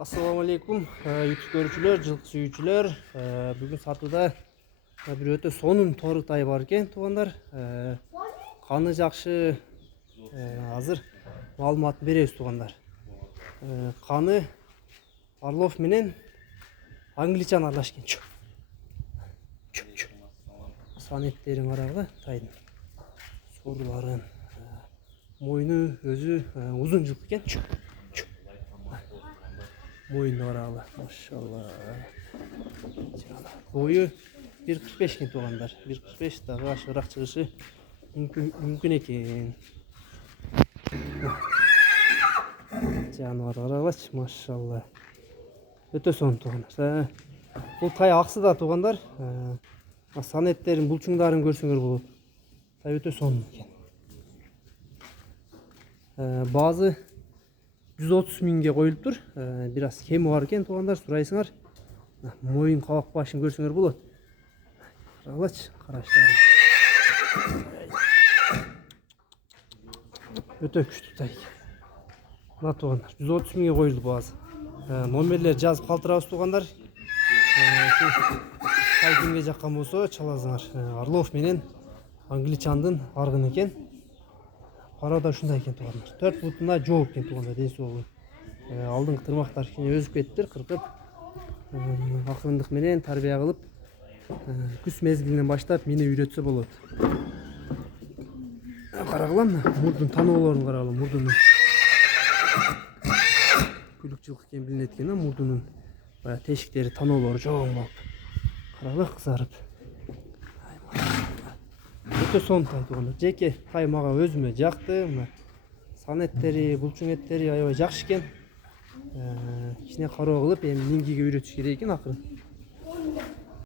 Assalamu alaikum YouTube görүүчүлөр, жылкы сүйүүчүлөр. Бүгүн сатууда бир өтө сонун тору тай бар экен, туугандар. Каны жакшы. Азыр маалыматын беребиз, туугандар. Каны Орлов менен англичан аралашкан. Санеттерин карагы, тайдын сорларын, мойну өзү узун жылкы экен. Мойну карагы, машалла. Бою 1.45 экен, туугандар. 1.45 дагы ашыгыраак чыгышы мүмкүн экен. Жаныбар карагылачы, машалла. Өтө сонун, туугандар. Бул тай аксыда, туугандар. Санеттерин, булчуңдарын көрсөңөр болот. Тай өтө сонун экен. Базы 130 миңге коюлуптур. Бир аз кеми бар экен, туугандар, сурайсыңар. Моюн кабак башын көрсөңөр болот. Карагылачы, караштары. Өтө күчтүү тай. Мына туугандар, 130 миңге коюлду базы. Номерлер жазып калтырабыз, туугандар. Тай кимге жаккан болсо чаласыңар. Орлов менен англичандын аргын экен. Пара да ушундай экен, туугандар. 4 бутуна жооп экен, туугандар, ден соолугу. Алдыңкы тырмактар кичине өзүп кетиптир, кыркып. Акырындык менен тарбия кылып, күз мезгилинен баштап мени үйрөтсө болот. Карагыла, мурдун таноолорун карагыла, мурдунун. Күлүк жылкы экен билинет экен, мурдунун баягы тешиктери, таноолору жоң болуп. Карагыла, кызарып. Өтө сонун тай, туугандар. Жеке тай мага өзүмө жакты. Санеттери, булчуң эттери аябай жакшы экен. Кичине кароо кылып, эми ниңгиге үйрөтүш керек экен акырын.